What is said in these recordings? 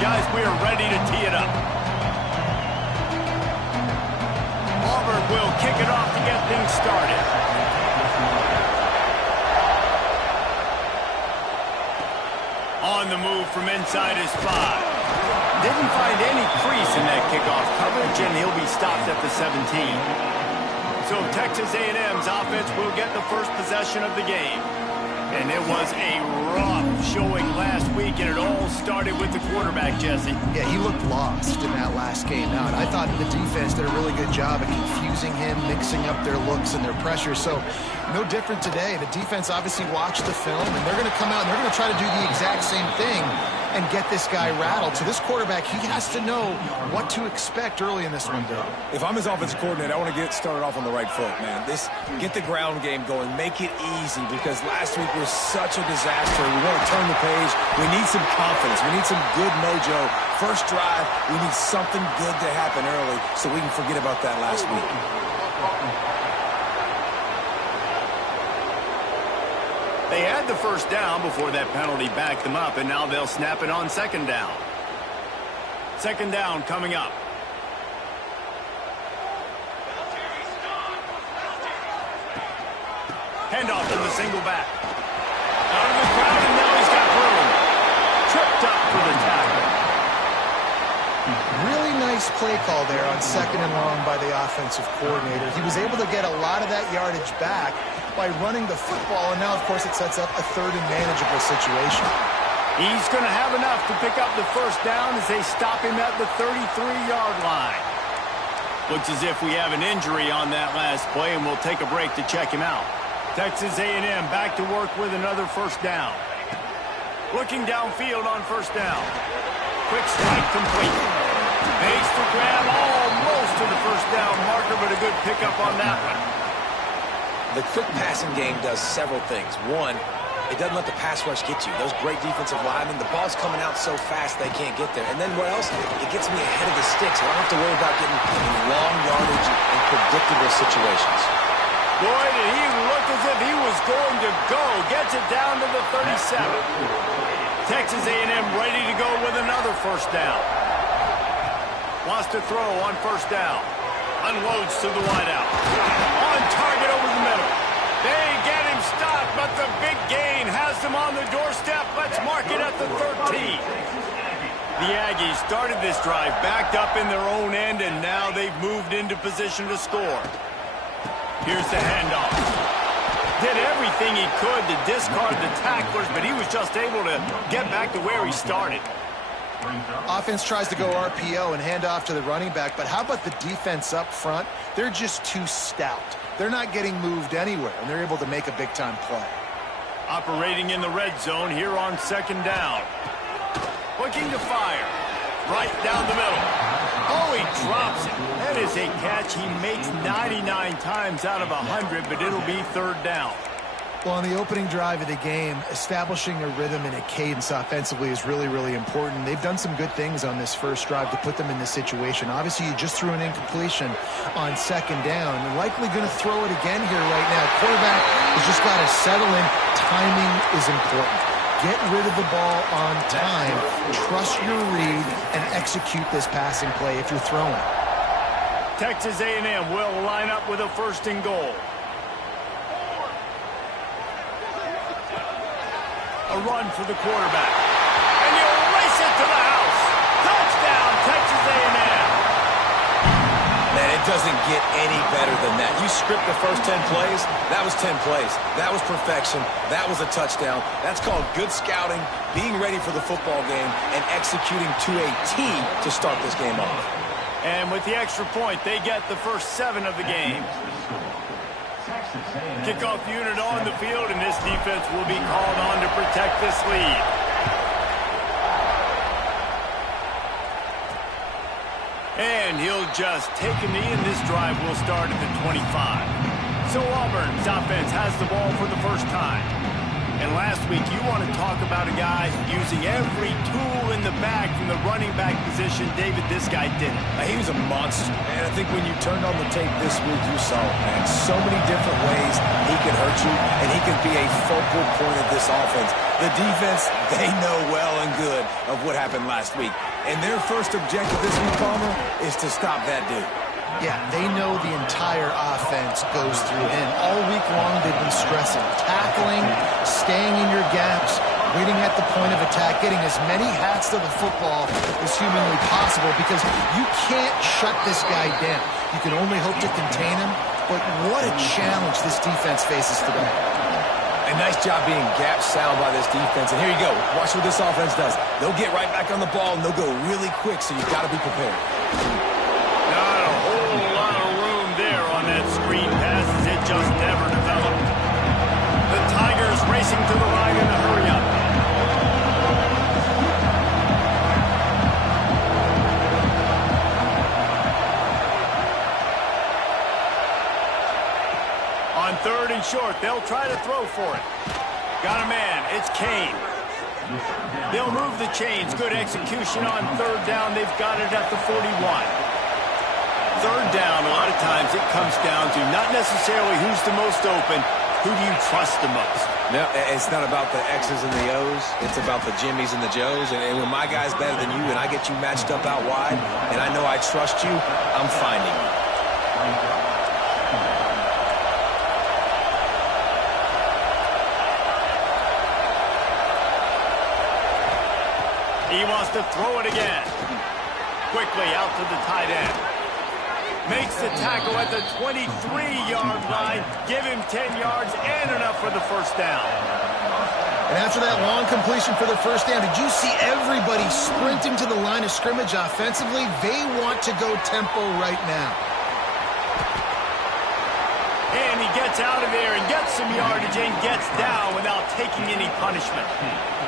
Guys, we are ready to tee it up. Auburn will kick it off to get things started. On the move from inside his 5. Didn't find any crease in that kickoff coverage, and he'll be stopped at the 17. So Texas A&M's offense will get the first possession of the game. And it was a rough showing last week, and it all started with the quarterback, Jesse. Yeah, he looked lost in that last game out. I thought the defense did a really good job of confusing him, mixing up their looks and their pressure. So no different today. The defense obviously watched the film, and they're going to come out and they're going to try to do the exact same thing and get this guy rattled. So this quarterback, he has to know what to expect early in this one, Dave. If I'm his offensive coordinator, I want to get started off on the right foot, man. Get the ground game going. Make it easy, because last week was such a disaster. We want to turn the page. We need some confidence. We need some good mojo. First drive, we need something good to happen early so we can forget about that last week. They had the first down before that penalty backed them up, and now they'll snap it on second down. Second down coming up. Handoff to the single back. Out of the crowd, and now he's got room. Tripped up for the tackle. Really nice play call there on second and long by the offensive coordinator. He was able to get a lot of that yardage back by running the football, and now, of course, it sets up a third and manageable situation. He's going to have enough to pick up the first down as they stop him at the 33-yard line. Looks as if we have an injury on that last play, and we'll take a break to check him out. Texas A&M back to work with another first down. Looking downfield on first down. Quick strike complete. Makes the grab almost to the first down marker, but a good pickup on that one. The quick passing game does several things. One, it doesn't let the pass rush get you. Those great defensive linemen, the ball's coming out so fast they can't get there. And then what else? It gets me ahead of the sticks. I don't have to worry about getting in long yardage and predictable situations. Boy, did he look as if he was going to go. Gets it down to the 37. Texas A&M ready to go with another first down. Wants to throw on first down. Unloads to the wideout. On target over the middle. They get him stopped, but the big gain has them on the doorstep. Let's mark it at the 13. The Aggies started this drive backed up in their own end, and now they've moved into position to score. Here's the handoff. Did everything he could to discard the tacklers, but he was just able to get back to where he started. Offense tries to go RPO and hand off to the running back, but how about the defense up front? They're just too stout. They're not getting moved anywhere, and they're able to make a big-time play. Operating in the red zone here on second down. Looking to fire. Right down the middle. Oh, he drops it. That is a catch he makes 99 times out of 100, but it'll be third down. Well, on the opening drive of the game, establishing a rhythm and a cadence offensively is really, really important. They've done some good things on this first drive to put them in this situation. Obviously, you just threw an incompletion on second down. You're likely going to throw it again here right now. Quarterback has just got to settle in. Timing is important. Get rid of the ball on time. Trust your read and execute this passing play if you're throwing. Texas A&M will line up with a first and goal. A run for the quarterback. And you race it to the house. Touchdown, Texas A&M. Man, it doesn't get any better than that. You script the first 10 plays, that was 10 plays. That was perfection. That was a touchdown. That's called good scouting, being ready for the football game, and executing to a T to start this game off. And with the extra point, they get the first 7 of the game. Kickoff unit on the field, and this defense will be called on to protect this lead. And he'll just take a knee, and this drive will start at the 25. So Auburn's offense has the ball for the first time. And last week, you want to talk about a guy using every tool in the bag from the running back position. David, this guy did it. He was a monster. And I think when you turned on the tape this week, you saw it, man. So many different ways he can hurt you, and he can be a focal point of this offense. The defense, they know well and good of what happened last week. And their first objective this week, Palmer, is to stop that dude. Yeah, they know the entire offense goes through him. All week long, they've been stressing, tackling, staying in your gaps, waiting at the point of attack, getting as many hats to the football as humanly possible, because you can't shut this guy down. You can only hope to contain him, but what a challenge this defense faces today. A nice job being gap sound by this defense. And here you go. Watch what this offense does. They'll get right back on the ball, and they'll go really quick, so you've got to be prepared. Not a whole lot of room there on that screen pass, as it just never developed. The Tigers racing to the line in a hurry-up. On 3rd and short, they'll try to throw for it. Got a man. It's Kane. They'll move the chains. Good execution on 3rd down. They've got it at the 41. 3rd down, a lot of times it comes down to not necessarily who's the most open, who do you trust the most? No, it's not about the X's and the O's. It's about the Jimmys and the Joes. And when my guy's better than you and I get you matched up out wide, and I know I trust you, I'm finding you. He wants to throw it again. Quickly out to the tight end. Makes the tackle at the 23-yard line. Give him 10 yards and enough for the first down. And after that long completion for the first down, did you see everybody sprinting to the line of scrimmage offensively? They want to go tempo right now. And he gets out of there and gets some yardage and gets down without taking any punishment.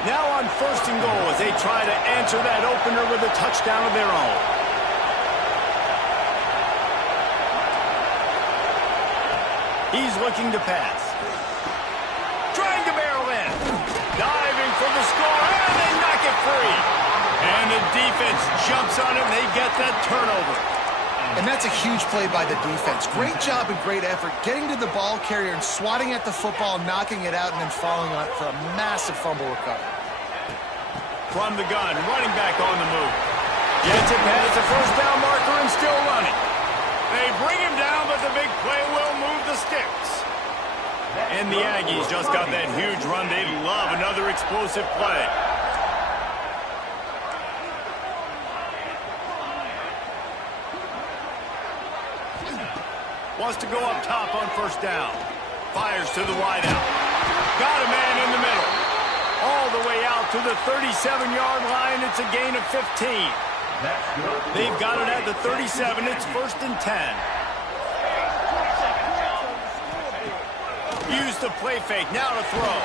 Now on 1st and goal as they try to answer that opener with a touchdown of their own. He's looking to pass. Trying to barrel in. Diving for the score, and they knock it free. And the defense jumps on it, and they get that turnover. And that's a huge play by the defense. Great job and great effort getting to the ball carrier and swatting at the football, knocking it out, and then falling on it for a massive fumble recovery. From the gun, running back on the move. Gets it past the first down marker and still running. They bring him down, but the big play will move the sticks. And the Aggies just got that huge run. They love another explosive play. Wants to go up top on 1st down. Fires to the wideout. Got a man in the middle. All the way out to the 37-yard line. It's a gain of 15. They've got it at the 37. It's 1st and 10. Use the play fake. Now to throw.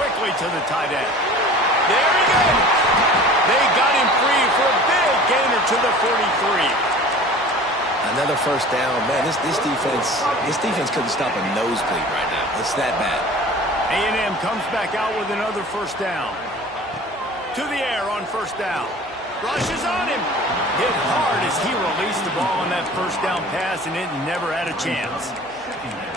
Quickly to the tight end. There he goes. They got him free for a big gainer to the 43. Another first down. Man, this defense couldn't stop a nosebleed right now. It's that bad. A&M comes back out with another first down. To the air on 1st down. Rushes on him. Hit hard as he released the ball on that first down pass, and it never had a chance.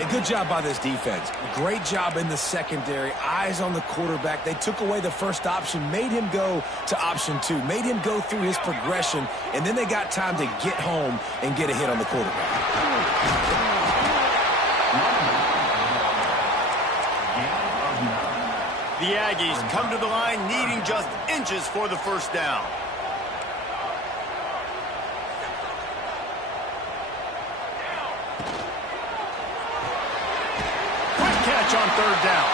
A good job by this defense. Great job in the secondary. Eyes on the quarterback. They took away the first option, made him go to option 2, made him go through his progression, and then they got time to get home and get a hit on the quarterback. The Aggies come to the line needing just inches for the first down. On 3rd down.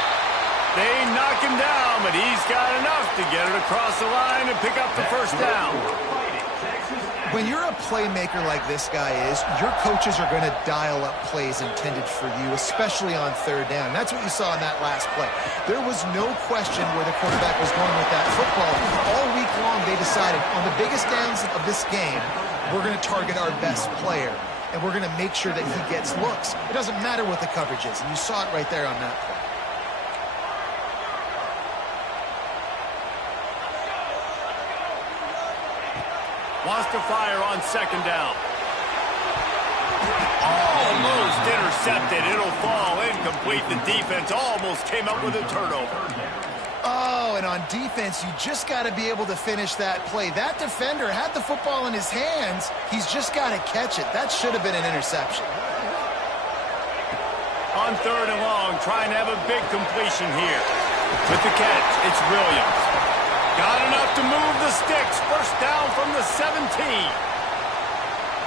They knock him down, but he's got enough to get it across the line and pick up the first down. When you're a playmaker like this guy is, your coaches are going to dial up plays intended for you, especially on 3rd down. That's what you saw in that last play. There was no question where the quarterback was going with that football. All week long, they decided on the biggest downs of this game, we're going to target our best player. And we're going to make sure that he gets looks. It doesn't matter what the coverage is. And you saw it right there on that play. Wants to fire on second down. Almost intercepted. It'll fall incomplete. The defense almost came up with a turnover. Oh, and on defense, you just got to be able to finish that play. That defender had the football in his hands. He's just got to catch it. That should have been an interception. On third and long, trying to have a big completion here. With the catch, it's Williams. Got enough to move the sticks. First down from the 17.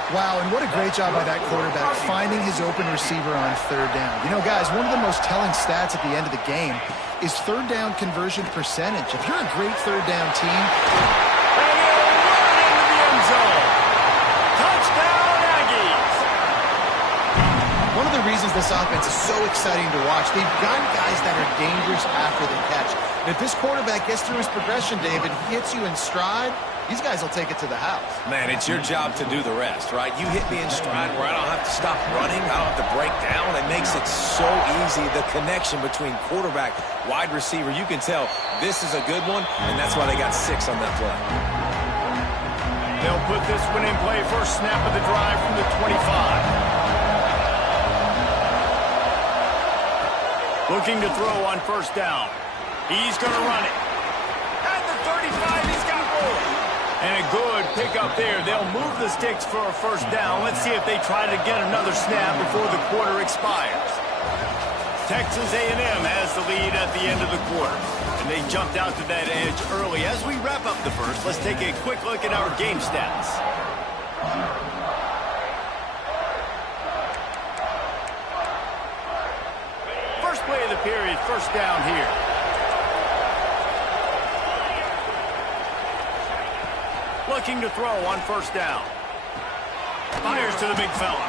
Wow, and what a great job by that quarterback finding his open receiver on third down. You know, guys, one of the most telling stats at the end of the game is third down conversion percentage. If you're a great third down team, and he'll run into the end zone. Touchdown, Aggies. one of the reasons this offense is so exciting to watch, they've got guys that are dangerous after the catch. And if this quarterback gets through his progression, David, hits you in stride, these guys will take it to the house. Man, it's your job to do the rest, right? You hit me in stride where I don't have to stop running. I don't have to break down. It makes it so easy. The connection between quarterback, wide receiver, you can tell this is a good one, and that's why they got 6 on that play. They'll put this one in play. First snap of the drive from the 25. Looking to throw on first down. He's going to run it. At the 35, he's got more. And a good pickup there. They'll move the sticks for a first down. Let's see if they try to get another snap before the quarter expires. Texas A&M has the lead at the end of the quarter. And they jumped out to that edge early. As we wrap up the first, let's take a quick look at our game stats. First play of the period, first down here. Looking to throw on first down. Fires to the big fella.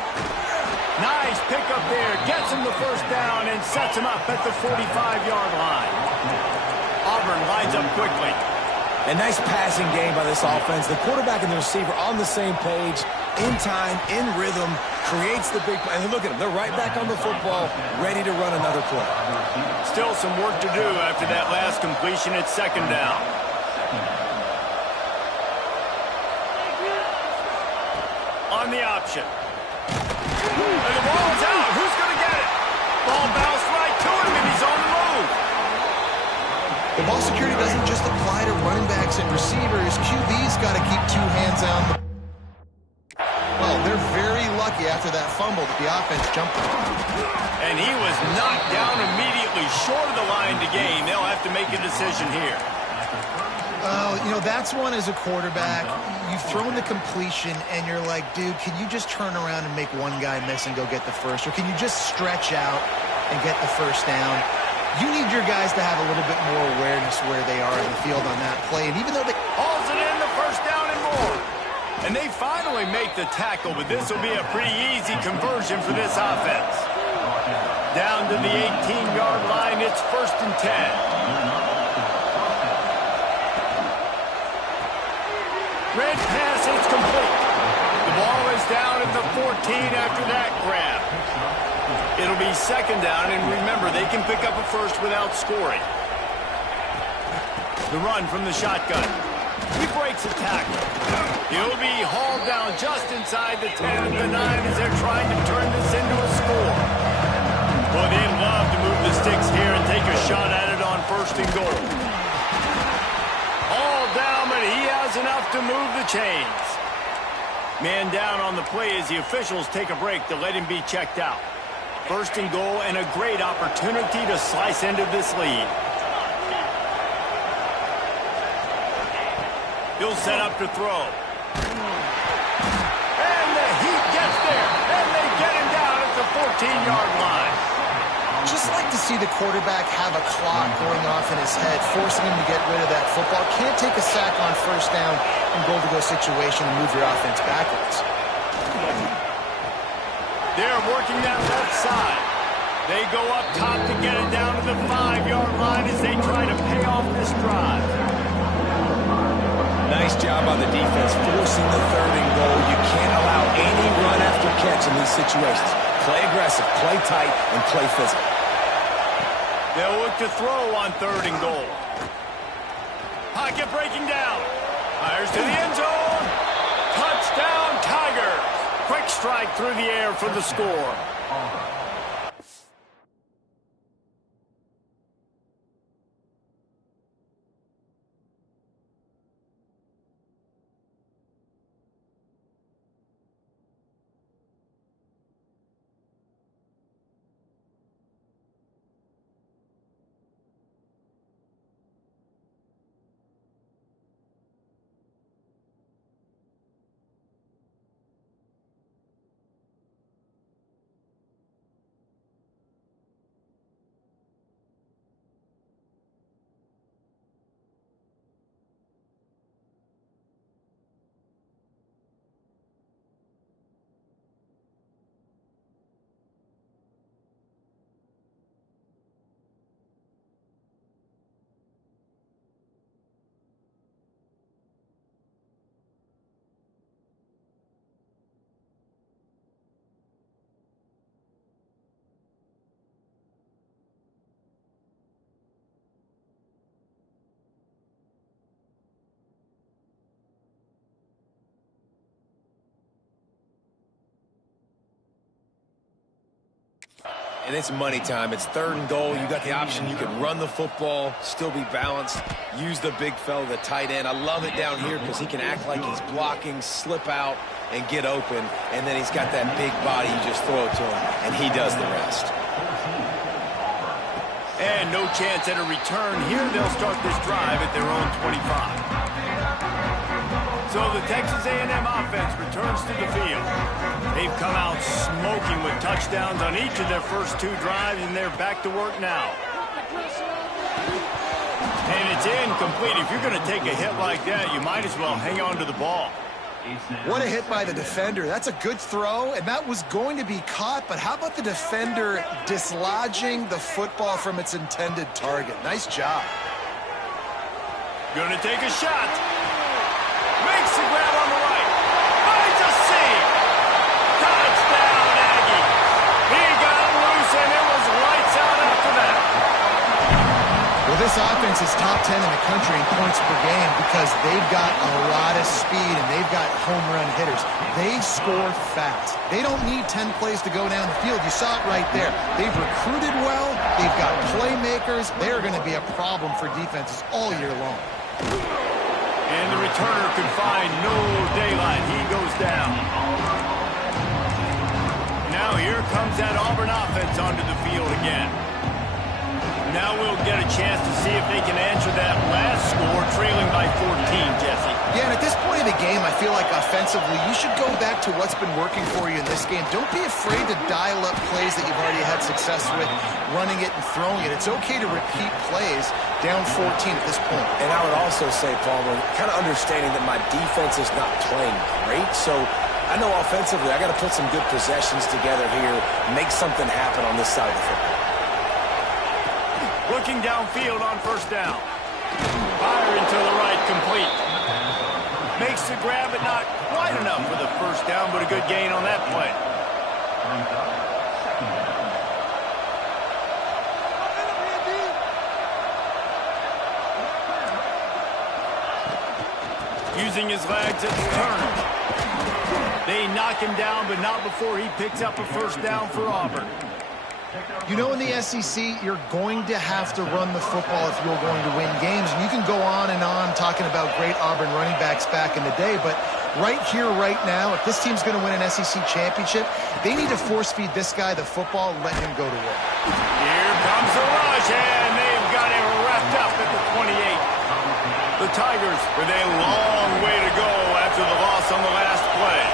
Nice pickup there. Gets him the first down and sets him up at the 45-yard line. Auburn lines up quickly. A nice passing game by this offense. The quarterback and the receiver on the same page, in time, in rhythm, creates the big play. And look at them. They're right back on the football, ready to run another play. Still some work to do after that last completion at second down. On the option. And the ball's out. Who's going to get it? Ball bounced right to him, and he's on the move. The ball security doesn't just apply to running backs and receivers. QB's got to keep 2 hands on the ball. Well, they're very lucky after that fumble that the offense jumped on. And he was knocked down immediately short of the line to gain. They'll have to make a decision here. Oh, you know, that's one as a quarterback. You've thrown the completion, and you're like, dude, can you just turn around and make one guy miss and go get the first? Or can you just stretch out and get the first down? You need your guys to have a little bit more awareness where they are in the field on that play. And even though they hauls it in, the first down and more. And they finally make the tackle, but this will be a pretty easy conversion for this offense. Down to the 18-yard line, it's 1st and 10. Red pass, it's complete. The ball is down at the 14 after that grab. It'll be second down, and remember, they can pick up a first without scoring. The run from the shotgun. He breaks a tackle. He'll be hauled down just inside the 10 and the 9 as they're trying to turn this into a score. Well, they'd love to move the sticks here and take a shot at it on 1st and goal. All down, but he has enough to move the chains. Man down on the play as the officials take a break to let him be checked out. 1st and goal, and a great opportunity to slice into this lead. He'll set up to throw. And the Heat gets there, and they get him down at the 14-yard line. just like to see the quarterback have a clock going off in his head, forcing him to get rid of that football. Can't take a sack on first down in goal-to-go situation and move your offense backwards. They're working that left side. They go up top to get it down to the 5-yard line as they try to pay off this drive. Nice job on the defense, forcing the 3rd and goal. You can't allow any run after catch in these situations. Play aggressive, play tight, and play physical. They'll look to throw on 3rd and goal. Pocket breaking down. Fires to the end zone. strike through the air for the score. And it's money time. It's 3rd and goal. You got the option. You can run the football, still be balanced, use the big fella, the tight end. I love it down here because he can act like he's blocking, slip out, and get open. And then he's got that big body. You just throw it to him, and he does the rest. And no chance at a return here. They'll start this drive at their own 25. So the Texas A&M offense returns to the field. They've come out smoking with touchdowns on each of their first 2 drives, and they're back to work now. And it's incomplete. If you're going to take a hit like that, you might as well hang on to the ball. What a hit by the defender. That's a good throw, and that was going to be caught, but how about the defender dislodging the football from its intended target? Nice job. Going to take a shot. Makes the grab on the right. Finds a seam. Touchdown, Aggie. He got him loose, and it was lights out after that. Well, this offense is top 10 in the country in points per game because they've got a lot of speed and they've got home run hitters. They score fast. They don't need 10 plays to go down the field. You saw it right there. They've recruited well. They've got playmakers. They're going to be a problem for defenses all year long. And the returner can find no daylight. He goes down. Now here comes that Auburn offense onto the field again. Now we'll get a chance to see if they can answer that last score, trailing by 14, Jesse. Yeah, and at this point in the game, I feel like offensively, you should go back to what's been working for you in this game. Don't be afraid to dial up plays that you've already had success with, running it and throwing it. It's okay to repeat plays down 14 at this point. And I would also say, Palmer, kind of understanding that my defense is not playing great, so I know offensively I got to put some good possessions together here, make something happen on this side of the football. Looking downfield on first down. Fire into the right, complete. Makes the grab, but not quite enough for the first down, but a good gain on that play. Using his legs at the turn. They knock him down, but not before he picks up a first down for Auburn. You know, in the SEC, you're going to have to run the football if you're going to win games. And you can go on and on talking about great Auburn running backs back in the day, but right here, right now, if this team's going to win an SEC championship, they need to force-feed this guy the football and let him go to work. Here comes the rush, and they've got him wrapped up at the 28. The Tigers with a long way to go after the loss on the last play.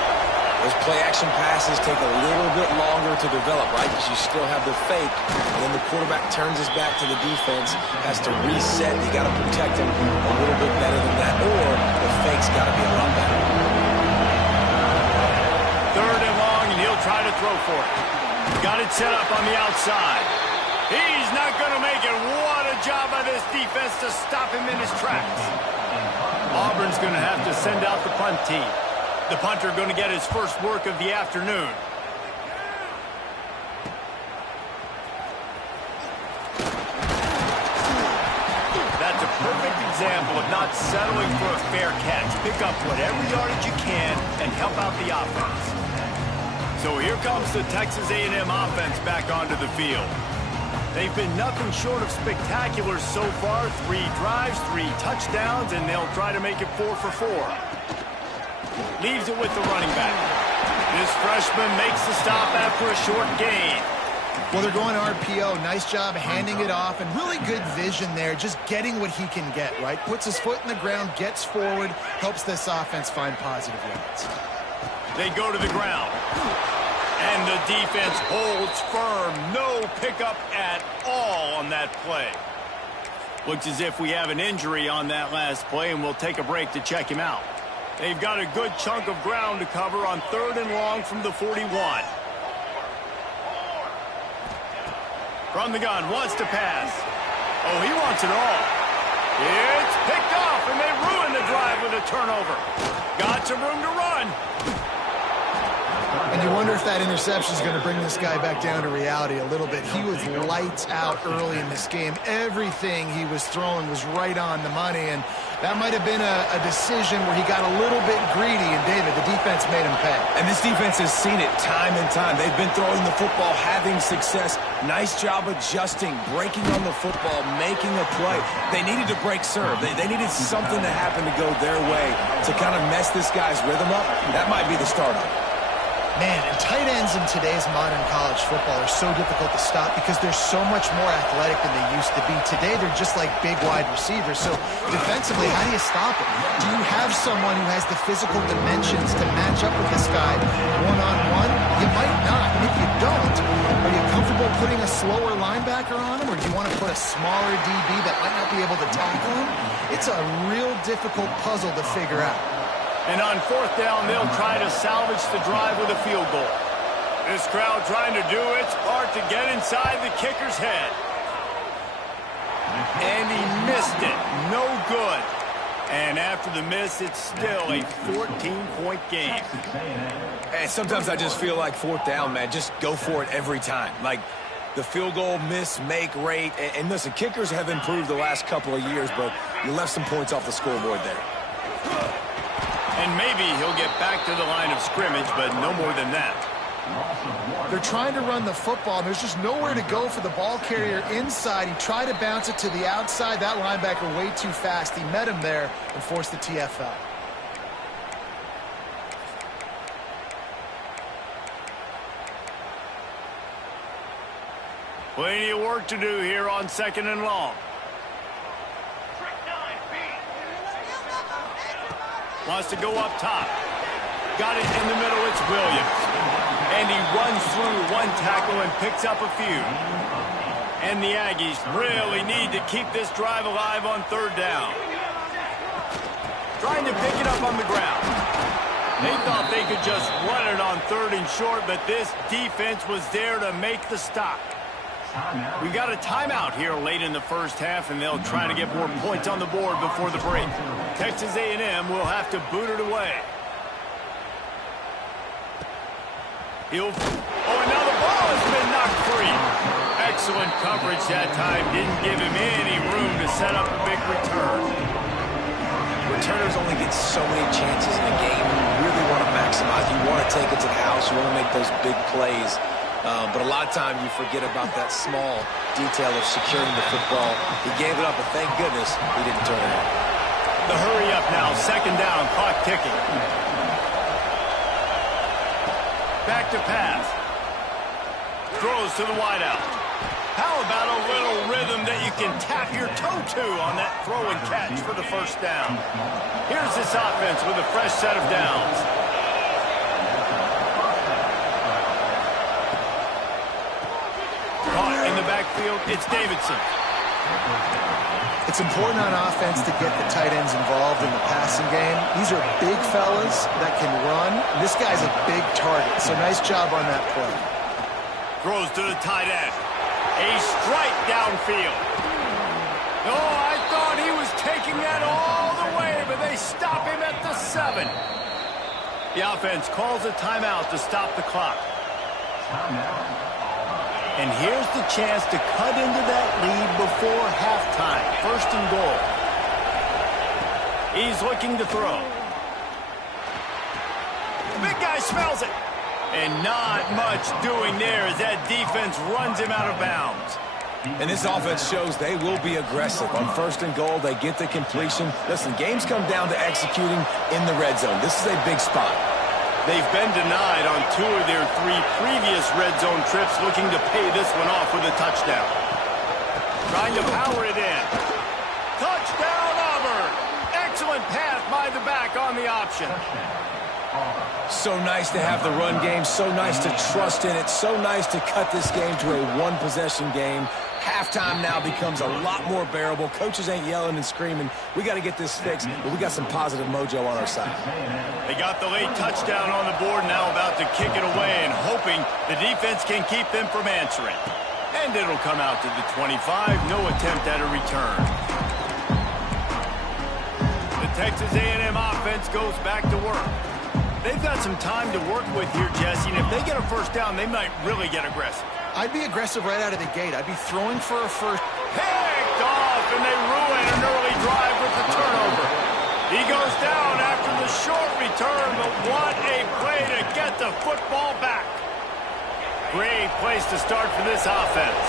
Those play-action passes take a little bit longer to develop, right? Because you still have the fake, and then the quarterback turns his back to the defense, has to reset. You got to protect him a little bit better than that, or the fake's got to be a lot better. 3rd and long, and he'll try to throw for it. Got it set up on the outside. He's not going to make it. What a job by this defense to stop him in his tracks. Auburn's going to have to send out the punt team. The punter going to get his first work of the afternoon. That's a perfect example of not settling for a fair catch. Pick up whatever yardage you can and help out the offense. So here comes the Texas A&M offense back onto the field. They've been nothing short of spectacular so far. 3 drives, 3 touchdowns, and they'll try to make it 4 for 4. Leaves it with the running back. This freshman makes the stop after a short gain. Well, they're going RPO. Nice job handing it off, and really good vision there, just getting what he can get, right? Puts his foot in the ground, gets forward, helps this offense find positive yards. They go to the ground. And the defense holds firm. No pickup at all on that play. Looks as if we have an injury on that last play, and we'll take a break to check him out. They've got a good chunk of ground to cover on 3rd and long from the 41. From the gun, wants to pass. Oh, he wants it all. It's picked off, and they ruin the drive with a turnover. Got some room to run. And you wonder if that interception is going to bring this guy back down to reality a little bit. He was lights out early in this game. Everything he was throwing was right on the money, and that might have been a decision where he got a little bit greedy, and David, the defense made him pay. And this defense has seen it time and time. They've been throwing the football, having success. Nice job adjusting, breaking on the football, making a play. They needed to break serve. They needed something to happen to go their way to kind of mess this guy's rhythm up. That might be the start of it. Man, and tight ends in today's modern college football are so difficult to stop because they're so much more athletic than they used to be. Today, they're just like big wide receivers. So defensively, how do you stop them? Do you have someone who has the physical dimensions to match up with this guy one-on-one? You might not. And if you don't, are you comfortable putting a slower linebacker on him, or do you want to put a smaller DB that might not be able to tackle him? It's a real difficult puzzle to figure out. And on 4th down, they'll try to salvage the drive with a field goal. This crowd trying to do its part to get inside the kicker's head. And he missed it. No good. And after the miss, it's still a 14-point game. And sometimes I just feel like 4th down, man, just go for it every time. Like the field goal miss, make rate. And listen, kickers have improved the last couple of years, but you left some points off the scoreboard there. And maybe he'll get back to the line of scrimmage, but no more than that. They're trying to run the football, and there's just nowhere to go for the ball carrier inside. He tried to bounce it to the outside. That linebacker way too fast. He met him there and forced the TFL. Plenty of work to do here on 2nd and long. Wants to go up top. Got it in the middle. It's Williams. And he runs through one tackle and picks up a few. And the Aggies really need to keep this drive alive on 3rd down. Trying to pick it up on the ground. They thought they could just run it on 3rd and short, but this defense was there to make the stop. We've got a timeout here late in the first half, and they'll try to get more points on the board before the break. Texas A&M will have to boot it away. And now the ball has been knocked free. Excellent coverage that time. Didn't give him any room to set up a big return. Returners only get so many chances in a game. You really want to maximize. You want to take it to the house. You want to make those big plays. But a lot of time you forget about that small detail of securing the football. He gave it up, but thank goodness he didn't turn it over. The hurry up now, 2nd down, clock ticking. Back to pass. Throws to the wideout. How about a little rhythm that you can tap your toe to on that throw and catch for the 1st down? Here's this offense with a fresh set of downs. Caught in the backfield, it's Davidson. It's important on offense to get the tight ends involved in the passing game. These are big fellas that can run. This guy's a big target, so nice job on that play. Throws to the tight end. A strike downfield. Oh, I thought he was taking that all the way, but they stop him at the 7. The offense calls a timeout to stop the clock. And here's the chance to cut into that lead before halftime. 1st and goal. He's looking to throw. The big guy smells it. And not much doing there as that defense runs him out of bounds. And this offense shows they will be aggressive. On 1st and goal, they get the completion. Listen, games come down to executing in the red zone. This is a big spot. They've been denied on 2 of their 3 previous red zone trips, looking to pay this one off with a touchdown. Trying to power it in. Touchdown, Auburn! Excellent pass by the back on the option. So nice to have the run game, so nice to trust in it, so nice to cut this game to a 1-possession game. Halftime now becomes a lot more bearable. Coaches ain't yelling and screaming. We got to get this fixed, but we got some positive mojo on our side. They got the late touchdown on the board, now about to kick it away and hoping the defense can keep them from answering. And it'll come out to the 25, no attempt at a return. The Texas A&M offense goes back to work. They've got some time to work with here, Jesse, and if they get a first down, they might really get aggressive. I'd be aggressive right out of the gate. I'd be throwing for a first. Picked off, and they ruin an early drive with the turnover. He goes down after the short return, but what a play to get the football back. Great place to start for this offense.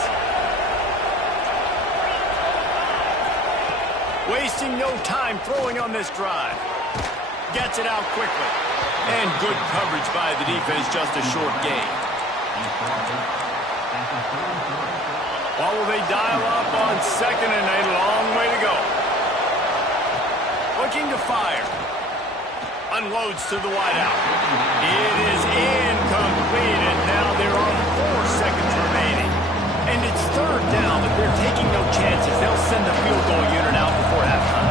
Wasting no time throwing on this drive. Gets it out quickly. And good coverage by the defense, just a short gain. What will they dial up on 2nd and a long way to go? Looking to fire. Unloads to the wideout. It is incomplete, and now there are 4 seconds remaining. And it's 3rd down, but they're taking no chances. They'll send the field goal unit out before halftime.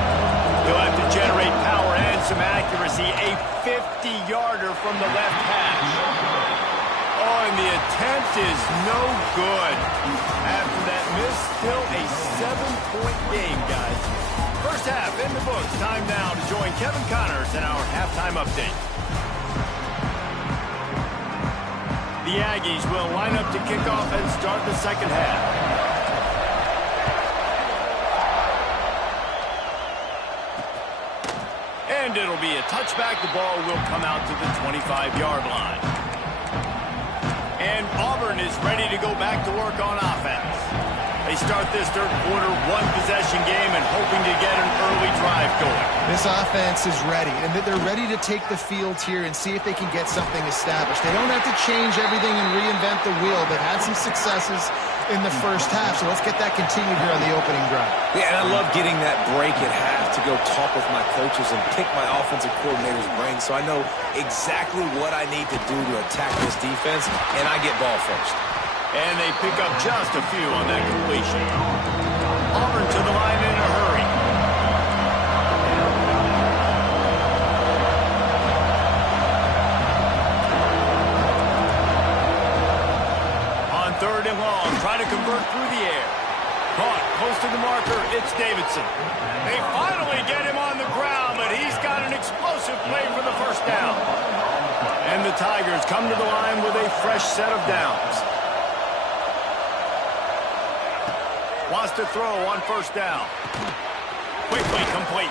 They'll have to generate power and some accuracy. A 50-yarder from the left hash. Oh, and the attempt is no good. After that miss, still a 7-point game, guys. First half in the books. Time now to join Kevin Connors in our halftime update. The Aggies will line up to kick off and start the second half. And it'll be a touchback. The ball will come out to the 25-yard line. And Auburn is ready to go back to work on offense. They start this 3rd quarter 1-possession game and hoping to get an early drive going. This offense is ready, and they're ready to take the field here and see if they can get something established. They don't have to change everything and reinvent the wheel. They've had some successes in the first half, so let's get that continued here on the opening drive. Yeah, and I love getting that break at half to go talk with my coaches and pick my offensive coordinator's brain so I know exactly what I need to do to attack this defense, and I get ball first. And they pick up just a few on that completion. Auburn to the line in a hurry. On 3rd and long, trying to convert through the air. Caught close to the marker, it's Davidson. They finally get him on the ground, but he's got an explosive play for the first down. And the Tigers come to the line with a fresh set of downs. Wants to throw on 1st down. Quickly complete.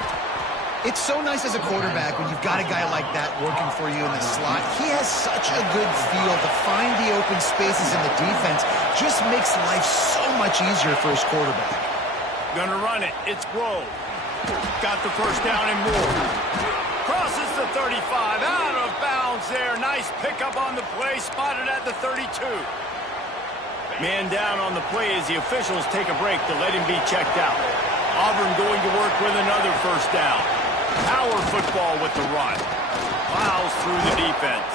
It's so nice as a quarterback when you've got a guy like that working for you in the slot. He has such a good feel to find the open spaces in the defense. Just makes life so much easier for his quarterback. Gonna run it. It's Grove. Got the first down and more. Crosses the 35. Out of bounds there. Nice pickup on the play. Spotted at the 32. Man down on the play as the officials take a break to let him be checked out. Auburn going to work with another first down. Power football with the run. Plows through the defense.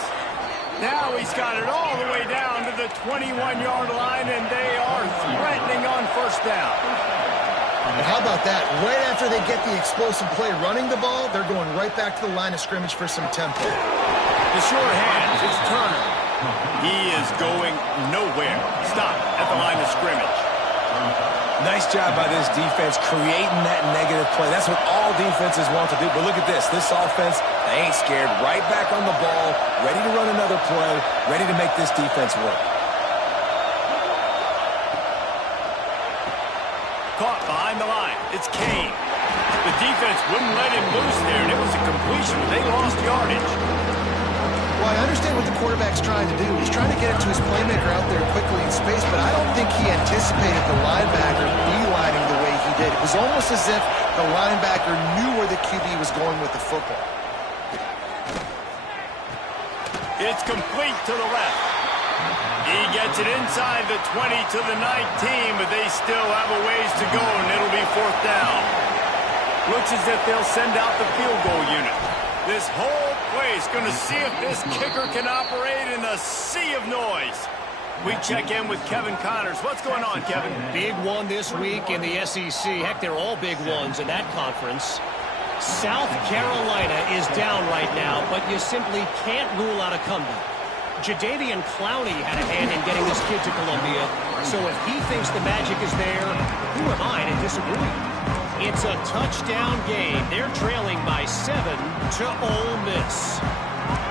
Now he's got it all the way down to the 21-yard line, and they are threatening on 1st down. And how about that? Right after they get the explosive play running the ball, they're going right back to the line of scrimmage for some tempo. The short hands, it's Turner. He is going nowhere. Stop at the line of scrimmage. Nice job by this defense creating that negative play. That's what all defenses want to do. But look at this. This offense, they ain't scared. Right back on the ball, ready to run another play, ready to make this defense work. Caught behind the line. It's Kane. The defense wouldn't let him loose there, and it was a completion. They lost yardage. Well, I understand what the quarterback's trying to do. He's trying to get it to his playmaker out there quickly in space, but I don't think he anticipated the linebacker beelining the way he did. It was almost as if the linebacker knew where the QB was going with the football. It's complete to the left. He gets it inside the 20 to the 19, but they still have a ways to go, and it'll be 4th down. Looks as if they'll send out the field goal unit. This whole place going to see if this kicker can operate in the sea of noise. We check in with Kevin Connors. What's going on, Kevin? Big one this week in the SEC. Heck, they're all big ones in that conference. South Carolina is down right now, but you simply can't rule out a comeback. Jadeveon Clowney had a hand in getting this kid to Columbia, so if he thinks the magic is there, who am I to disagree? It's a touchdown game. They're trailing by 7 to Ole Miss.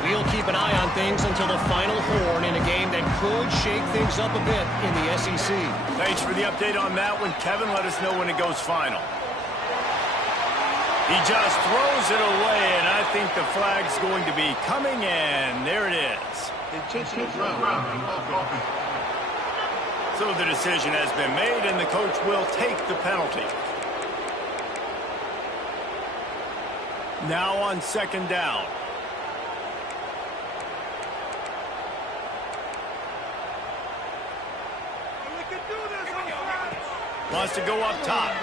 We'll keep an eye on things until the final horn in a game that could shake things up a bit in the SEC. Thanks for the update on that one, Kevin. Let us know when it goes final. He just throws it away, and I think the flag's going to be coming, and there it is. So the decision has been made, and the coach will take the penalty. Now on 2nd down. Wants to go up top.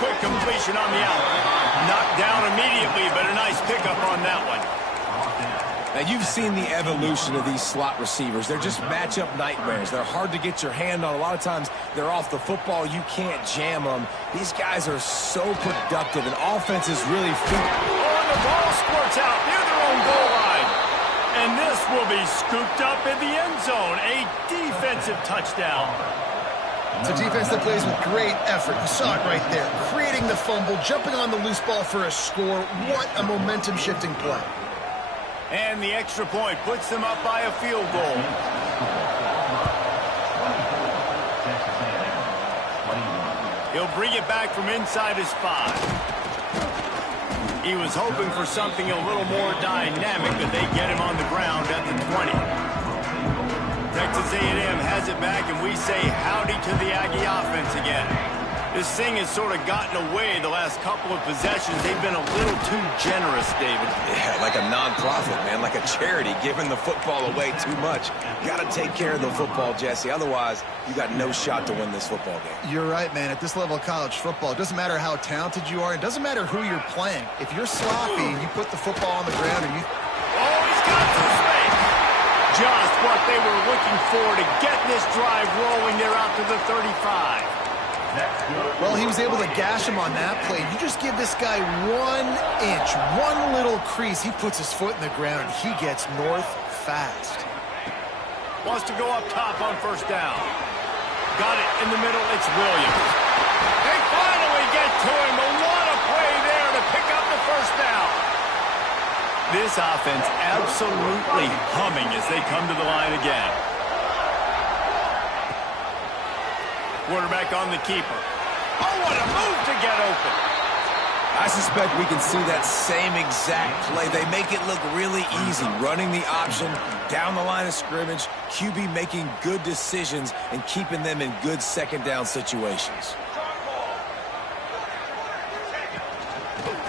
Quick completion on the out. Knocked down immediately, but a nice pickup on that one. Now, you've seen the evolution of these slot receivers. They're just matchup nightmares. They're hard to get your hand on. A lot of times, they're off the football. You can't jam them. These guys are so productive, and offense is really Oh, the ball squirts out near their own goal line. And this will be scooped up in the end zone. A defensive touchdown. It's a defense that plays with great effort. You saw it right there. Creating the fumble, jumping on the loose ball for a score. What a momentum-shifting play. And the extra point puts them up by a field goal. He'll bring it back from inside his 5. He was hoping for something a little more dynamic, but they get him on the ground at the 20. Texas A&M has it back, and we say howdy to the Aggie offense again. This thing has sort of gotten away the last couple of possessions. They've been a little too generous, David. Yeah, like a non-profit, man, like a charity, giving the football away too much. Got to take care of the football, Jesse. Otherwise, you got no shot to win this football game. You're right, man. At this level of college football, it doesn't matter how talented you are. It doesn't matter who you're playing. If you're sloppy and you put the football on the ground and you... Oh, he's got some space. Just what they were looking for to get this drive rolling. They're out to the 35. Well, he was able to gash him on that play. You just give this guy 1 inch, one little crease. He puts his foot in the ground. He gets north fast. Wants to go up top on 1st down. Got it in the middle. It's Williams. They finally get to him. But what a play there to pick up the 1st down. This offense absolutely humming as they come to the line again. Quarterback on the keeper. Oh, what a move to get open. I suspect we can see that same exact play. They make it look really easy, running the option down the line of scrimmage, QB making good decisions and keeping them in good 2nd down situations.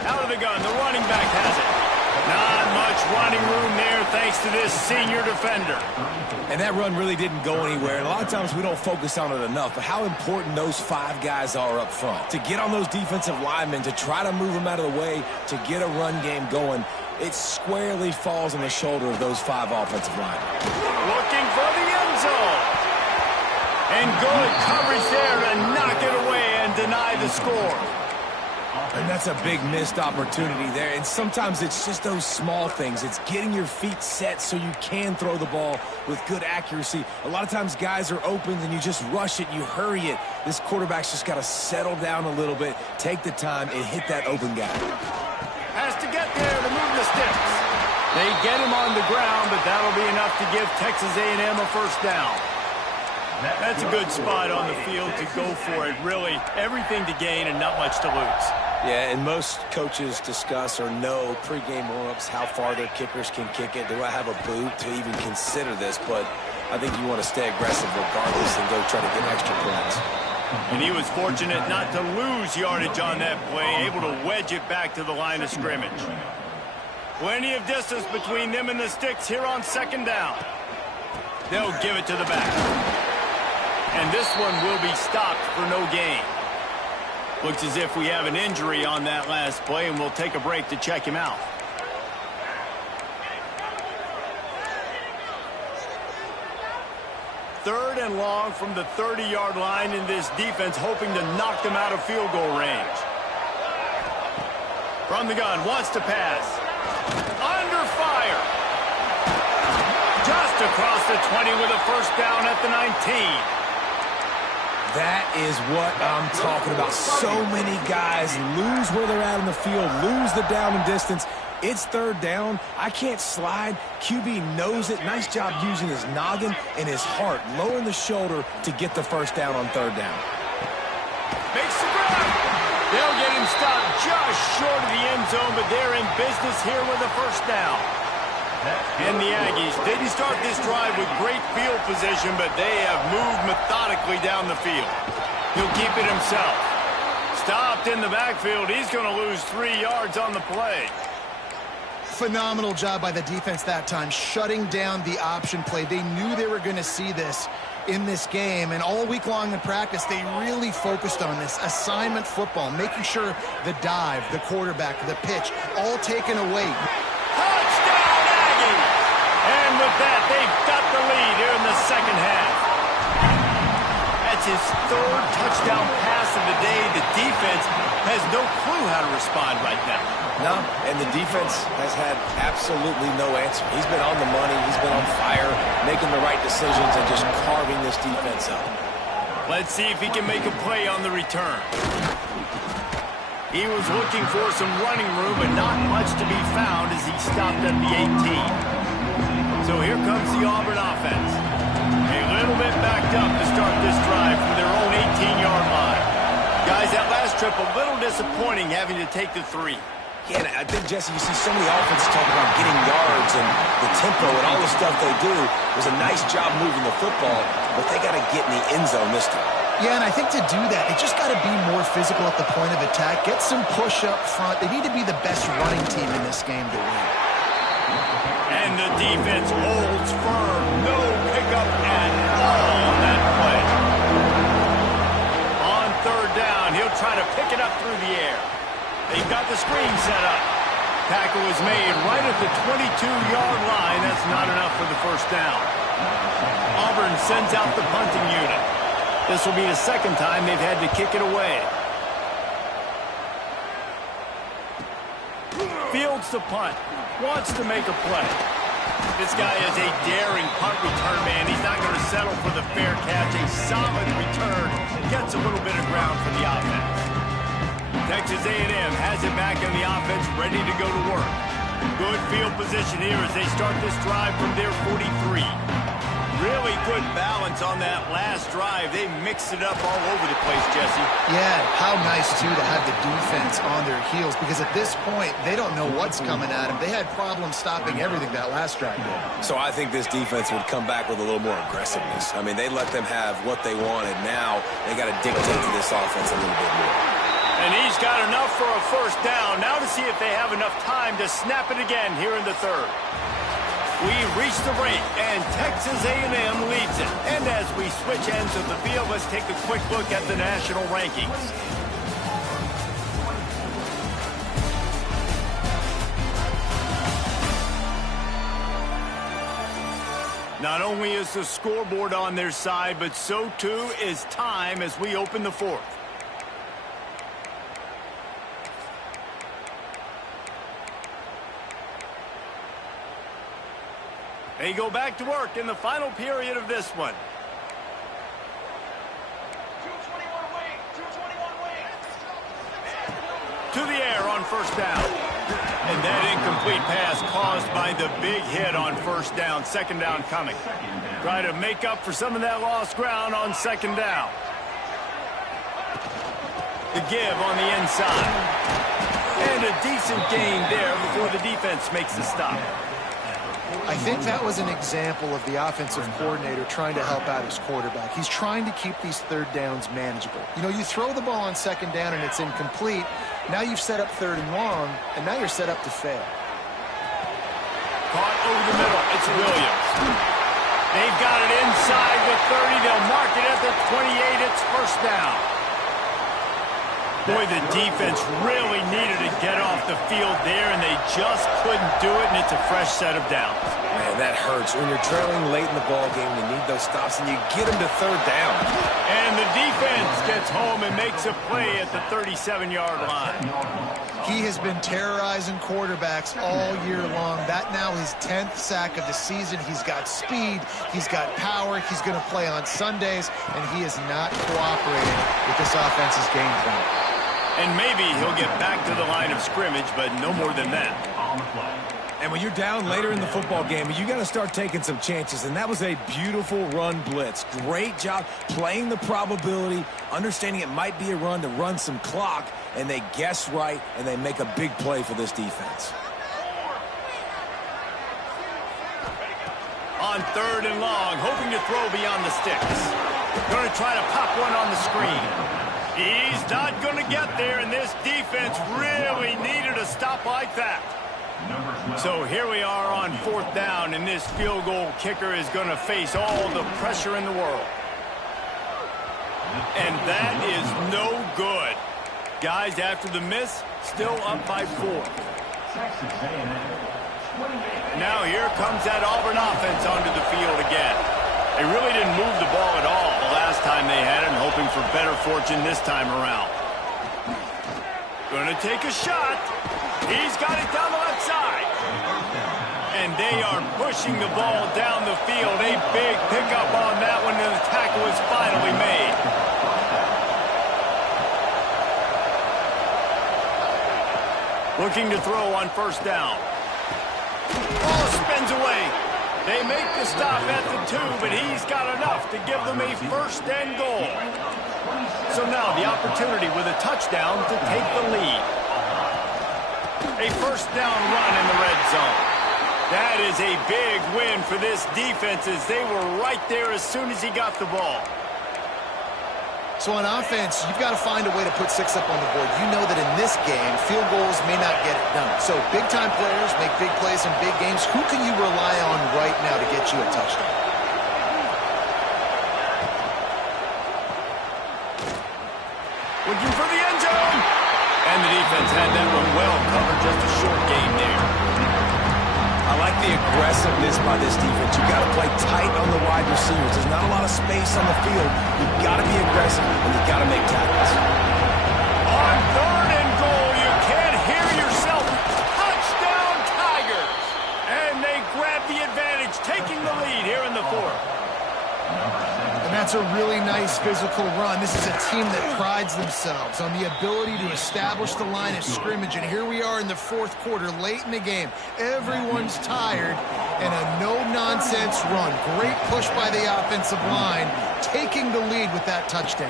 Out of the gun, the running back has it. Not much running room there thanks to this senior defender. And that run really didn't go anywhere. And a lot of times we don't focus on it enough, but how important those 5 guys are up front. To get on those defensive linemen, to try to move them out of the way, to get a run game going, it squarely falls on the shoulder of those 5 offensive linemen. Looking for the end zone. And good coverage there to knock it away and deny the score. And that's a big missed opportunity there. And sometimes it's just those small things. It's getting your feet set so you can throw the ball with good accuracy. A lot of times guys are open and you just rush it, you hurry it. This quarterback's just got to settle down a little bit, take the time, and hit that open guy. Has to get there to move the sticks. They get him on the ground, but that'll be enough to give Texas A&M a 1st down. That's a good spot on the field to go for it. Really, everything to gain and not much to lose. Yeah, and most coaches discuss or know pregame warm-ups how far their kickers can kick it. Do I have a boot to even consider this? But I think you want to stay aggressive regardless and go try to get extra points. And he was fortunate not to lose yardage on that play, able to wedge it back to the line of scrimmage. Plenty of distance between them and the sticks here on second down. They'll give it to the back. And this one will be stopped for no gain. Looks as if we have an injury on that last play, and we'll take a break to check him out. Third and long from the 30-yard line, in this defense hoping to knock them out of field goal range. From the gun, wants to pass. Under fire. Just across the 20 with a first down at the 19. That is what I'm talking about. So many guys lose where they're at in the field, lose the down and distance. It's third down. I can't slide. QB knows it. Nice job using his noggin and his heart, lowering the shoulder to get the first down on third down. Makes the grab. They'll get him stopped just short of the end zone, but they're in business here with a first down. And the Aggies didn't start this drive with great field position, but they have moved methodically down the field. He'll keep it himself. Stopped in the backfield. He's going to lose 3 yards on the play. Phenomenal job by the defense that time, shutting down the option play. They knew they were going to see this in this game, and all week long in practice, they really focused on this assignment football, making sure the dive, the quarterback, the pitch, all taken away. Touchdown, Aggies! And with that, they've got the lead here in the second half. That's his third touchdown pass of the day. The defense has no clue how to respond right now. No, and the defense has had absolutely no answer. He's been on the money. He's been on fire, making the right decisions and just carving this defense up. Let's see if he can make a play on the return. He was looking for some running room, but not much to be found as he stopped at the 18. So here comes the Auburn offense. A little bit backed up to start this drive from their own 18-yard line. Guys, that last trip a little disappointing having to take the 3. Yeah, I think, Jesse, you see so many offenses talking about getting yards and the tempo and all the stuff they do. It was a nice job moving the football, but they got to get in the end zone this time. Yeah, and I think to do that, they just got to be more physical at the point of attack, get some push up front. They need to be the best running team in this game to win. And the defense holds firm. No pickup at all on that play. On third down, he'll try to pick it up through the air. They've got the screen set up. Tackle is made right at the 22-yard line. That's not enough for the first down. Auburn sends out the punting unit. This will be the second time they've had to kick it away. Fields the punt. Wants to make a play. This guy is a daring punt return man. He's not going to settle for the fair catch. A solid return. Gets a little bit of ground for the offense. Texas A&M has it back in the offense, ready to go to work. Good field position here as they start this drive from their 43. Really good balance on that last drive. They mixed it up all over the place, Jesse. Yeah, how nice, too, to have the defense on their heels, because at this point, they don't know what's coming at them. They had problems stopping everything that last drive did. So I think this defense would come back with a little more aggressiveness. I mean, they let them have what they wanted. Now they got to dictate to this offense a little bit more. And he's got enough for a first down. Now to see if they have enough time to snap it again here in the third. We've reached the break, and Texas A&M leads it. And as we switch ends of the field, let's take a quick look at the national rankings. Not only is the scoreboard on their side, but so too is time as we open the fourth. They go back to work in the final period of this one. 221 wing, 221 wing. To the air on first down. And that incomplete pass caused by the big hit on first down. Second down coming. Try to make up for some of that lost ground on second down. The give on the inside. And a decent gain there before the defense makes the stop. I think that was an example of the offensive coordinator trying to help out his quarterback. He's trying to keep these third downs manageable. You know, you throw the ball on second down and it's incomplete. Now you've set up third and long, and now you're set up to fail. Caught over the middle. It's Williams. They've got it inside the 30. They'll mark it at the 28. It's first down. Boy, the defense really needed to get off the field there, and they just couldn't do it, and it's a fresh set of downs. Man, that hurts. When you're trailing late in the ball game, you need those stops, and you get them to third down. And the defense gets home and makes a play at the 37-yard line. He has been terrorizing quarterbacks all year long. That now his 10th sack of the season. He's got speed. He's got power. He's going to play on Sundays, and he is not cooperating with this offense's game plan. And maybe he'll get back to the line of scrimmage, but no more than that. And when you're down later in the football game, you got to start taking some chances. And that was a beautiful run blitz. Great job playing the probability, understanding it might be a run to run some clock, and they guess right, and they make a big play for this defense. On third and long, hoping to throw beyond the sticks. Going to try to pop one on the screen. He's not going to get there, and this defense really needed a stop like that. So here we are on fourth down, and this field goal kicker is going to face all the pressure in the world. And that is no good. Guys, after the miss, still up by 4. Now here comes that Auburn offense onto the field again. They really didn't move the ball at all the last time they had it, and hoping for better fortune this time around. Gonna take a shot. He's got it down the left side. And they are pushing the ball down the field. A big pickup on that one, and the tackle is finally made. Looking to throw on first down. Ball spins away. They make the stop at the 2, but he's got enough to give them a first and goal. So now the opportunity with a touchdown to take the lead. A first down run in the red zone. That is a big win for this defense, as they were right there as soon as he got the ball. So on offense, you've got to find a way to put 6 up on the board. You know that in this game, field goals may not get it done. So big-time players make big plays in big games. Who can you rely on right now to get you a touchdown? Looking for the end zone. And the defense had that one well covered. Just a short game there. I like the aggressiveness by this defense. You got to play tight on the wide receivers. There's not a lot of space on the field. You've got to be aggressive, and you've got to make tackles. On third and goal, you can't hear yourself. Touchdown, Tigers! And they grab the advantage, taking the lead here in the fourth. And that's a really nice physical run. This is a team that prides themselves on the ability to establish the line of scrimmage. And here we are in the fourth quarter, late in the game. Everyone's tired, and a no-nonsense run. Great push by the offensive line, taking the lead with that touchdown.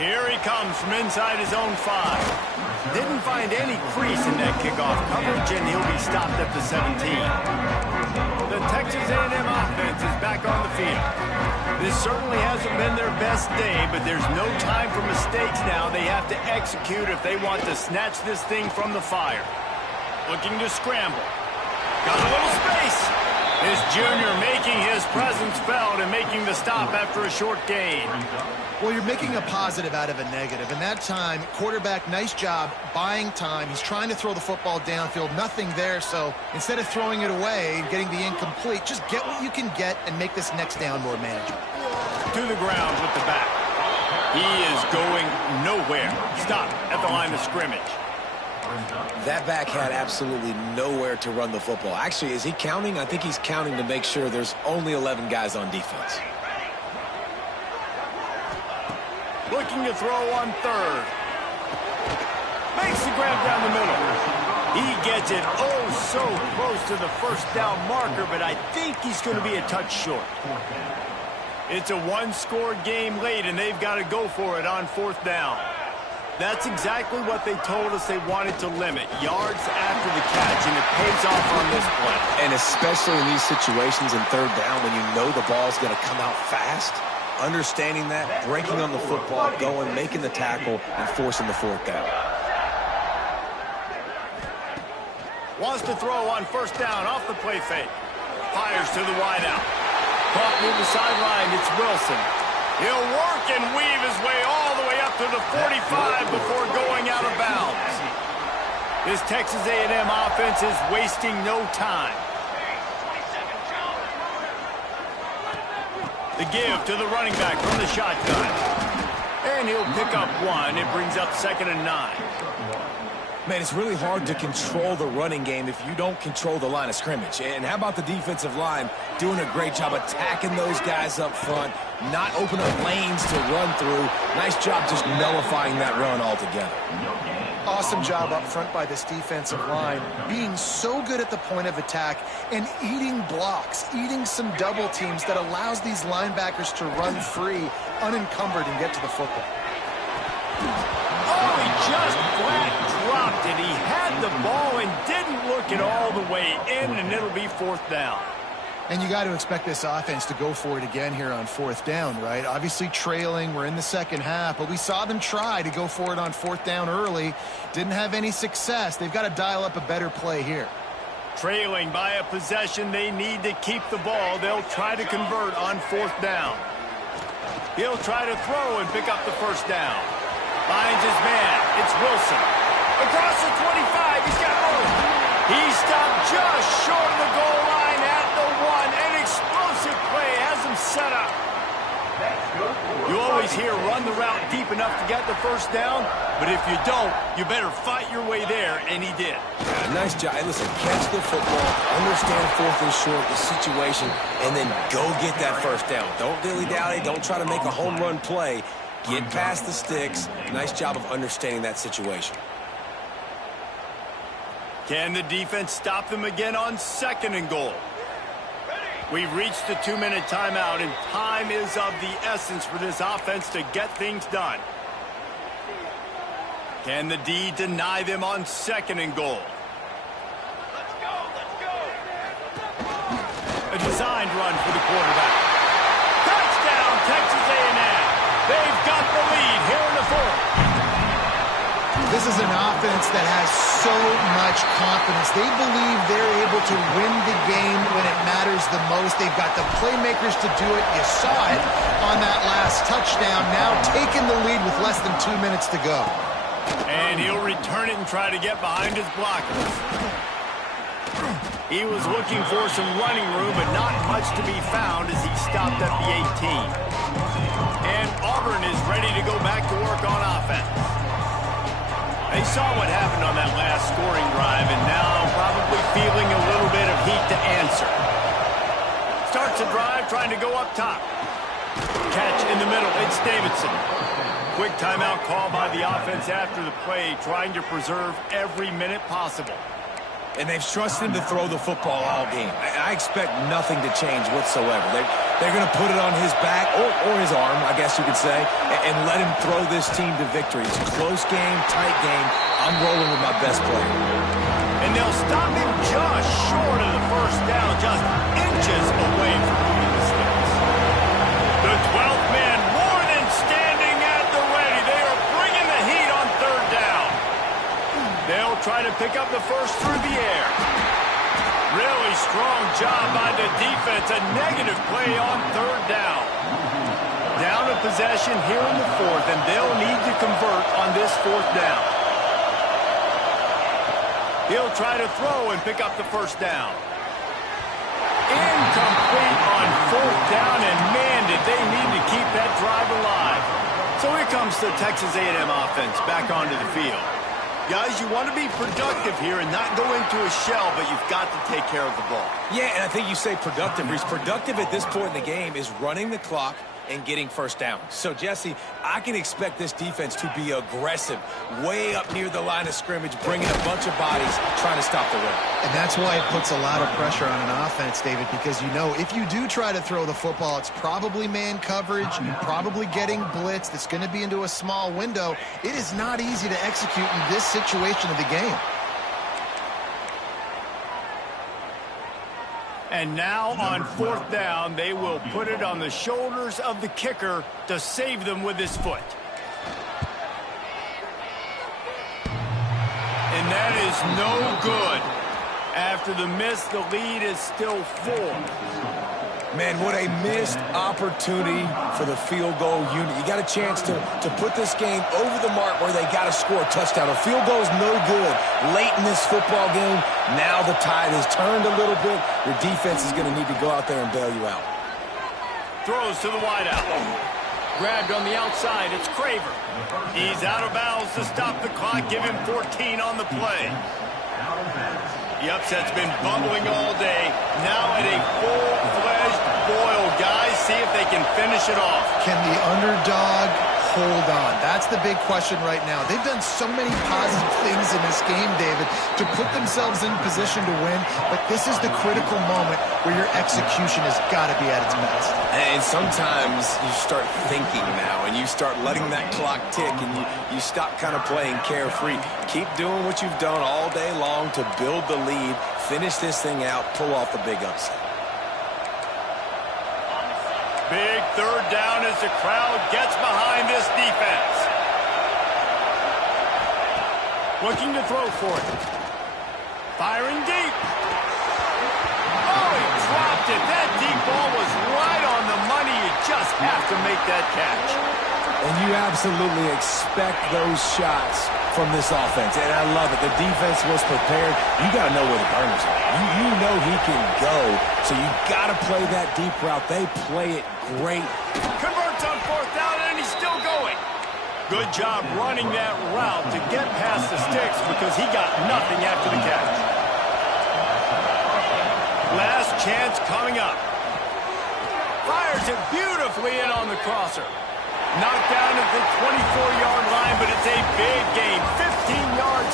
Here he comes from inside his own 5. Didn't find any crease in that kickoff coverage, and he'll be stopped at the 17. The Texas A&M offense is back on the field. This certainly hasn't been their best day, but there's no time for mistakes now. They have to execute if they want to snatch this thing from the fire. Looking to scramble. Got a little space. This junior making his presence felt and making the stop after a short gain. Well, you're making a positive out of a negative. And that time, quarterback, nice job, buying time. He's trying to throw the football downfield. Nothing there, so instead of throwing it away and getting the incomplete, just get what you can get and make this next down more manageable. To the ground with the back. He is going nowhere. Stop at the line of scrimmage. That back had absolutely nowhere to run the football. Actually, is he counting? I think he's counting to make sure there's only 11 guys on defense. Looking to throw on third. Makes the grab down the middle. He gets it oh so close to the first down marker, but I think he's going to be a touch short. It's a one-score game late, and they've got to go for it on fourth down. That's exactly what they told us they wanted to limit, yards after the catch, and it pays off on this play. And especially in these situations in third down when you know the ball's going to come out fast, understanding that, breaking on the football, going, making the tackle, and forcing the fourth down. Wants to throw on first down off the play fake. Fires to the wideout. Caught near the sideline, it's Wilson. He'll work and weave his way all the way up to the 45 before going out of bounds. This Texas A&M offense is wasting no time. The give to the running back from the shotgun. And he'll pick up one. It brings up 2nd and 9. Man, it's really hard to control the running game if you don't control the line of scrimmage. And how about the defensive line doing a great job attacking those guys up front, not opening up lanes to run through. Nice job just nullifying that run altogether. Awesome job up front by this defensive line, being so good at the point of attack and eating blocks, eating some double teams that allows these linebackers to run free, unencumbered, and get to the football. Oh, he just flat dropped it. He had the ball and didn't look it all the way in, and it'll be 4th down. And you got to expect this offense to go for it again here on 4th down, right? Obviously trailing, we're in the second half, but we saw them try to go for it on 4th down early. Didn't have any success. They've got to dial up a better play here. Trailing by a possession, they need to keep the ball. They'll try to convert on 4th down. He'll try to throw and pick up the first down. Finds his man. It's Wilson. Across the 25, he's got room. He stopped just short of the goal line at the 1. An explosive play has him set up. You always hear run the route deep enough to get the first down, but if you don't, you better fight your way there, and he did. Nice job. Hey, listen, catch the football, understand 4th and short, the situation, and then go get that first down. Don't dilly-dally. Don't try to make a home run play. Get past the sticks. Nice job of understanding that situation. Can the defense stop them again on 2nd and goal? We've reached the 2-minute timeout, and time is of the essence for this offense to get things done. Can the D deny them on 2nd and goal? Let's go, let's go. A designed run for the quarterback. Touchdown, Texas A&M. They've got the lead here in the 4th. This is an offense that has so much confidence. They believe they're able to win the game when it matters the most. They've got the playmakers to do it. You saw it on that last touchdown. Now taking the lead with less than 2 minutes to go. And he'll return it and try to get behind his blockers. He was looking for some running room, but not much to be found as he stopped at the 18. And Auburn is ready to go back to work on offense. They saw what happened on that last scoring drive, and now probably feeling a little bit of heat to answer. Starts the drive trying to go up top. Catch in the middle, it's Davidson. Quick timeout call by the offense after the play, trying to preserve every minute possible. And they've trusted him to throw the football all game. I expect nothing to change whatsoever. They're going to put it on his back, or his arm, I guess you could say, and let him throw this team to victory. It's a close game, tight game. I'm rolling with my best player. And they'll stop him just short of the first down, just inches away from moving the sticks. The 12th man more than standing at the ready. They are bringing the heat on 3rd down. They'll try to pick up the first through the air. Really strong job by the defense. A negative play on 3rd down. Down a possession here in the 4th, and they'll need to convert on this 4th down. He'll try to throw and pick up the first down. Incomplete on 4th down, and man, did they need to keep that drive alive. So here comes the Texas A&M offense back onto the field. Guys, you want to be productive here and not go into a shell, but you've got to take care of the ball. Yeah, and I think you say productive. Reese, productive at this point in the game is running the clock, and getting first down. So, Jesse, I can expect this defense to be aggressive, way up near the line of scrimmage, bringing a bunch of bodies, trying to stop the run. And that's why it puts a lot of pressure on an offense, David, because you know if you do try to throw the football, it's probably man coverage, you're probably getting blitzed, it's going to be into a small window. It is not easy to execute in this situation of the game. And now on fourth down, they will put it on the shoulders of the kicker to save them with his foot. And that is no good. After the miss, the lead is still 4. Man, what a missed opportunity for the field goal unit. You got a chance to put this game over the mark where they got to score a touchdown. A field goal is no good late in this football game. Now the tide has turned a little bit. Your defense is going to need to go out there and bail you out. Throws to the wideout. Grabbed on the outside. It's Craver. He's out of bounds to stop the clock. Give him 14 on the play. The upset's been bubbling all day. Now at a full-fledged boil. Guys, see if they can finish it off. Can the underdog hold on? That's the big question right now. They've done so many positive things in this game, David, to put themselves in position to win, but this is the critical moment where your execution has got to be at its best. And sometimes you start thinking now, and you start letting that clock tick, and you stop kind of playing carefree. Keep doing what you've done all day long to build the lead, finish this thing out, pull off the big upset. Big third down as the crowd gets behind this defense. Looking to throw for it. Firing deep. Oh, he dropped it. That deep ball was right on the money. You just have to make that catch. And you absolutely expect those shots from this offense. And I love it. The defense was prepared. You got to know where the burners are. You know he can go. So you got to play that deep route. They play it great. Converts on fourth down, and he's still going. Good job running that route to get past the sticks because he got nothing after the catch. Last chance coming up. Fires it beautifully in on the crosser. Knocked down at the 24-yard line, but it's a big gain. 15 yards.